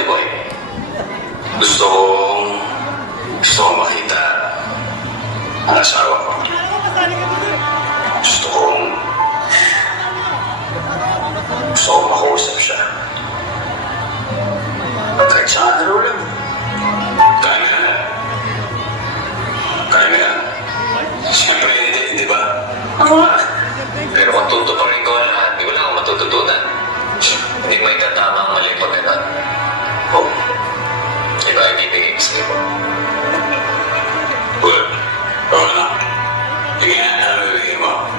Tony Boy. Gusto kong makita ang asawa ko. Gusto kong makausap siya. Kahit sa araw lang. Kaya na yan. Siyempre, hindi ba? Pero kung tutuparin ko ang lahat, wala akong matututunan. Hindi mo itatama ang maling pagkanan. Oh, di ba ibibigay ko sa'yo? Well, na. Sige na, ano ibigay mo?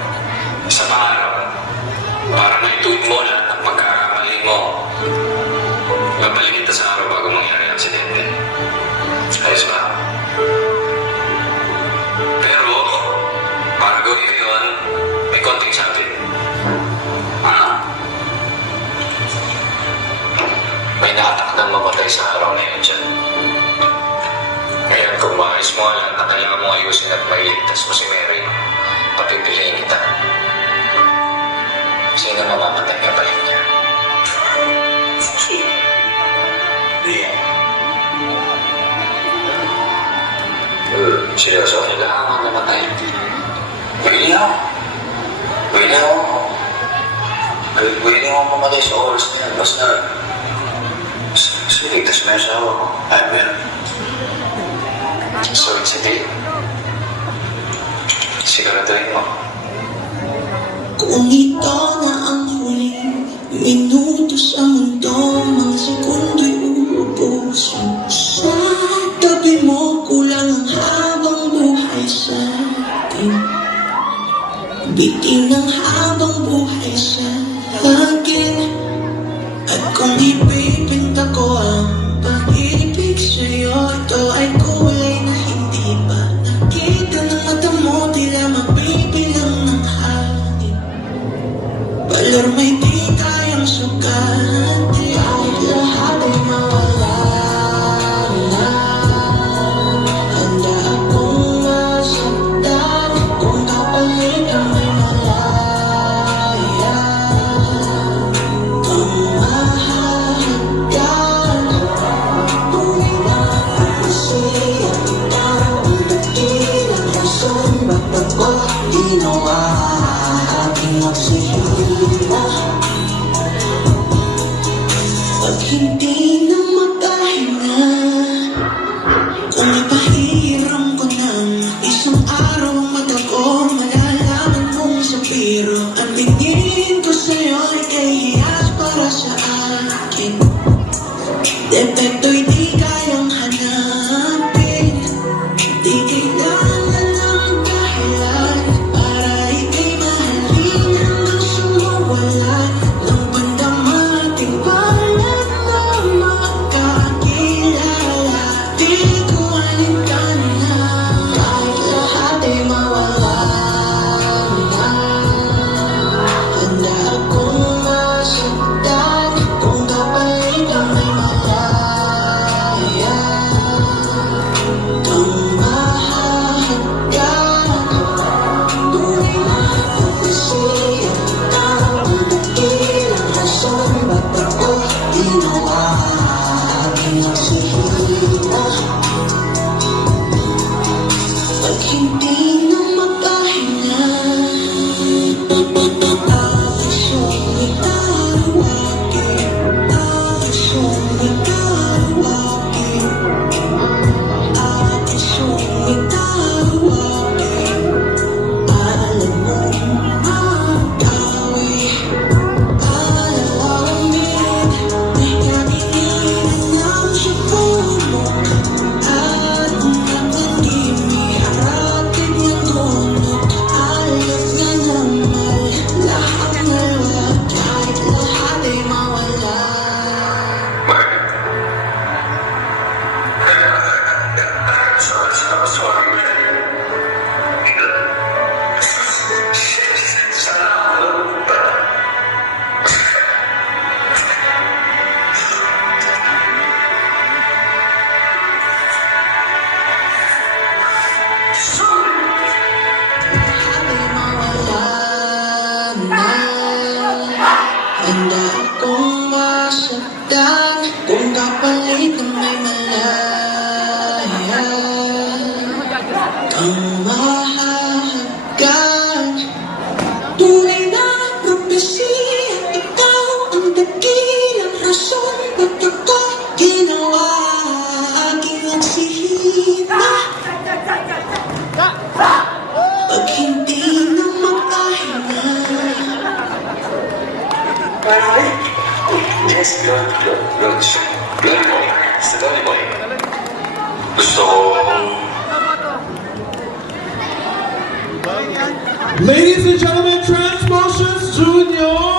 Sa pangarap, para maituwid mo lahat ng pagkakamali mo. Babalik kita sa araw bago mangyari ang aksidente. Ayos ba? Pero, para gawin ko yun, may konting sabi. May nakatakdang mamatay sa araw na yun dyan. Ngayon, kung maayos mo lahat na kailangan mong ayusin at mailigtas mo si Mary, papipiliin kita. Sino mamamatay na balik niya? Diyan. Seryoso, kailangan mo namatay. Pwede mo mamatay sa oras na yan. Basta ligtas mo yung asawa ko. Ay, meron. So, it's a deal. Siguraduhin mo. Kung ito na ang huling minuto sa mundo, mga sekundo'y uubos. Sa tabi mo, kulang ang habang buhay sa atin. Bitin ang habang buhay sa akin. At kung ipipinta ko ang pag-ibig sa'yo, ito ay kulay na hindi pa nakita ng mata mo, tila mabibilang ng hangin. Balar may di tayong sukat, kahit lahat ay mawala na. Handa akong masaktan kung kapalit ang may malaya. Kung mahahagdan, tuwing na kasi at ikaw ang dakilang rason bakit ko ginawa aking magsihila. Pag hindi na makahinga, kung ipahiram ko ng isang araw ang mata ko, malalaman mong sa biro ang tingin ko sa'yo ay kahiyas para sa akin. Depekto'y di kayang hanapin, di kailangan ng dahilan para ika'y mahalin hanggang sumuwalan ng bandang ating balat na magkakilala. Di ko alintana kahit lahat ay mawala na. Handa akong masaktan kung kapalit ang may malaya. Kung kapalit ng may malaya kang mahahagkan. Tunay na propesya, ikaw ang dakilang rason ba't ako ginawa aking nagsihina. Pag hindi na makahinga. Yes, Loli Boy. Sa Loli Boy. Gusto ko... Ladies and gentlemen, Transmotions Junior!